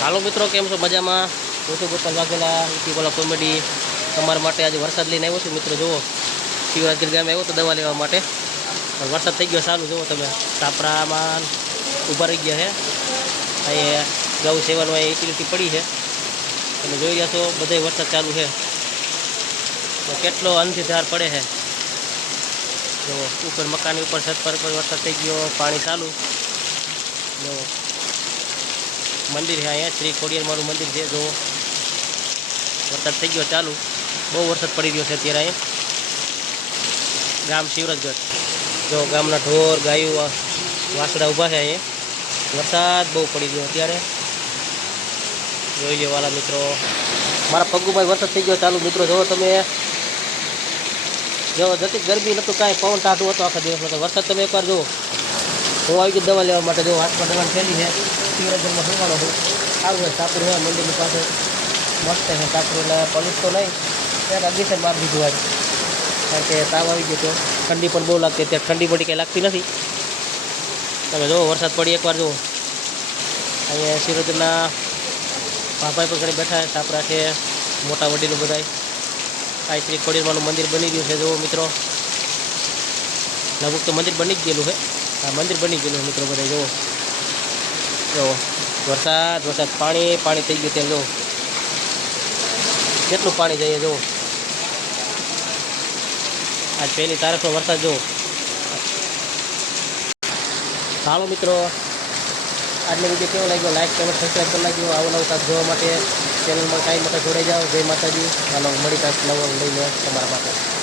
હાલો મિત્રો, કેમ છો? મજામાં? હું છું ગોપાલ વાઘેલા, ઇટીવાલા કોમેડી. તમારા માટે આજે વરસાદ લઈને આવ્યો છું મિત્રો. જુઓ, શિવરાજગીર ગામે આવ્યો તો દવા લેવા માટે. વરસાદ થઈ ગયો ચાલુ. જુઓ તમે, સાપરામાં ઊભા રહી ગયા છે. અહીંયા ગૌ સેવાનું અહીં યુટિલિટી પડી છે. તમે જોઈ રહ્યા છો, બધે વરસાદ ચાલુ છે. તો કેટલો અંધધાર પડે છે. જો ઉપર મકાનની ઉપર છત પર વરસાદ થઈ ગયો, પાણી ચાલુ. જો મંદિર છે અહીંયા, શ્રી ખોડિયાર મારું મંદિર છે. જો વરસાદ થઈ ગયો ચાલુ, બહુ વરસાદ પડી રહ્યો છે અત્યારે અહીંયા. ગામ શિવરાજગઢ. જો ગામના ઢોર ગાયું વાસડા ઊભા છે અહીંયા. વરસાદ બહુ પડી ગયો અત્યારે. જોઈ લો વાલા મિત્રો, મારા પગુભાઈ વરસાદ થઈ ગયો ચાલુ મિત્રો. જો તમે જો જતી ગરમી નહોતું, કાંઈ પવન ટાઢું હતો આખા દિવસમાં. તો વરસાદ તમે એકવાર જુઓ. હું આવી ગયો દવા લેવા માટે. જો હાથમાં દવાની થેલી છે, શિવરાજગઢમાં સુવાનો છું. સારું છે, સાપરું છે મંદિરની પાસે, મસ્ત છે સાપરું. એટલે પોલીસ તો નહીં, ત્યાં અગ્નિશન મારી દીધું આજ, કારણ કે તાવ આવી ગયો તો. ઠંડી પણ બહુ લાગતી, ત્યાં ઠંડી બધી કંઈ લાગતી નથી. તમે જુઓ વરસાદ પડી એકવાર જુઓ. અહીંયા શિવરાજગઢના ભાભાઈ પણ ઘરે બેઠા છે, સાપરા છે, મોટા વડીલો બધાય. આ શ્રી ખોડિયારમાંનું મંદિર બની ગયું છે. જુઓ મિત્રો, લગભગ તો મંદિર બની જ ગયેલું છે. આ મંદિર બની ગયેલું મિત્રો બધા. જુઓ જુઓ વરસાદ પાણી થઈ ગયું. ત્યાં જુઓ કેટલું પાણી જઈએ. જુઓ આજ 1 તારીખનો વરસાદ. જુઓ ચાલો મિત્રો, આજનો વિડીયો કેવો લાગ્યો? લાઈક કમેન્ટ સબસ્ક્રાઈબ કરી નાખજો. આવો નવો કાંઈક જોવા માટે ચેનલમાં કાંઈ માટે જોડાઈ જાઓ. જય માતાજી. ચાલો મળી કાંઈક નવો લઈને તમારા માટે.